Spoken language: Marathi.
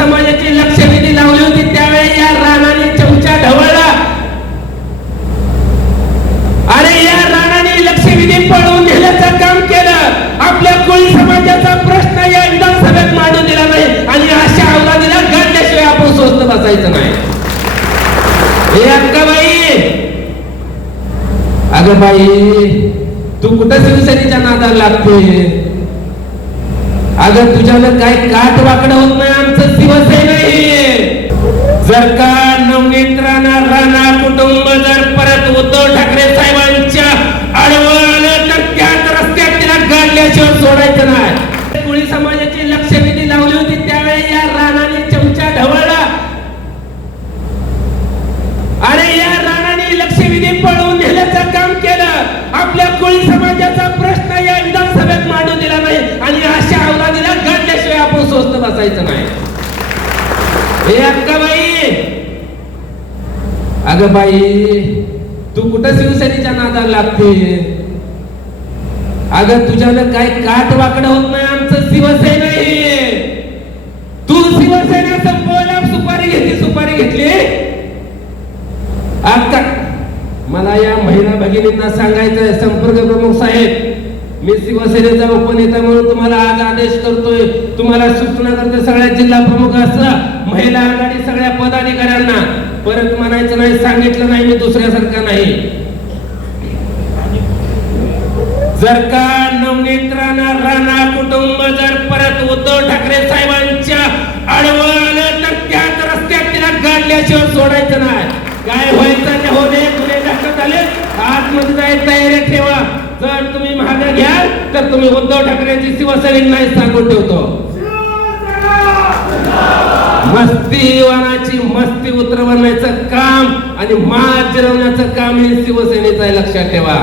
समाजाची लक्षवेधी लावली होती त्यावेळी या राणाने चमचा ढवळला. अरे या राणाने लक्षवेधी पळवून घेण्याचं काम केलं. आपल्या कोळी समाजाचा प्रश्न या विधानसभेत मांडून दिला नाही. आणि अशा अवलादीला गाडल्याशिवाय आपण स्वस्त बसायचं नाही. हे अक्काबाई अगं बाई तू कुठं शिवसेनेच्या नादाला लागते? अगं तुझ्यानं काय काट वाकडं होत नाही. जर का नवनीत राणा कुटुंब जर परत उद्धव ठाकरे साहेबांच्या आडवं आलं तर त्याच रस्त्यात तिला गाडल्याशिवाय सोडायचं नाही. कोळी समाजाची लक्षवेधी लावली होती त्यावेळी या राणाने चमचा ढवळला. अरे या राणाने लक्षवेधी पळवून नेण्याचं काम केलं. आपल्या कोळी समाजाचा प्रश्न या विधानसभेत मांडून दिला नाही आणि अशा अवलादीला गाडल्याशिवाय आपण स्वस्त बसायचं नाही. हे अक्काबाई अगं बाई तू कुठं शिवसेनेच्या नादाला लागते अगं तुझ्यानं काय काट वाकड होत नाही आमचं शिवसेना तू शिवसेना संपवला सुपारी घेतली सुपारी घेतली? आता मला या महिला भगिनींना सांगायचंय संपर्क प्रमुख साहेब मी शिवसेनेचा उपनेता म्हणून तुम्हाला आज आदेश करतोय. तुम्हाला सूचना करतोय सगळ्या जिल्हा प्रमुख असं महिला आघाडी सगळ्या पदाधिकाऱ्यांना. परत म्हणायचं नाही सांगितलं नाही मी दुसऱ्यासारखा नाही. जर का नवनेत्रांना राणा कुटुंब जर परत उद्धव ठाकरे साहेबांच्या आडवं आलं तर त्याच रस्त्यात तिला गाडल्याशिवाय सोडायचं नाही. काय व्हायचं ते होणे गुन्हे दाखल झाले आतमध्ये जाय तयारी ठेवा. जर तुम्ही महाग घ्याल तर तुम्ही उद्धव ठाकरेची शिवसैनिक नाही सांगून ठेवतो. मस्ती वानाची मस्ती उतरवण्याचं काम आणि मात जिरवण्याचं काम हे शिवसेनेचं आहे लक्षात ठेवा.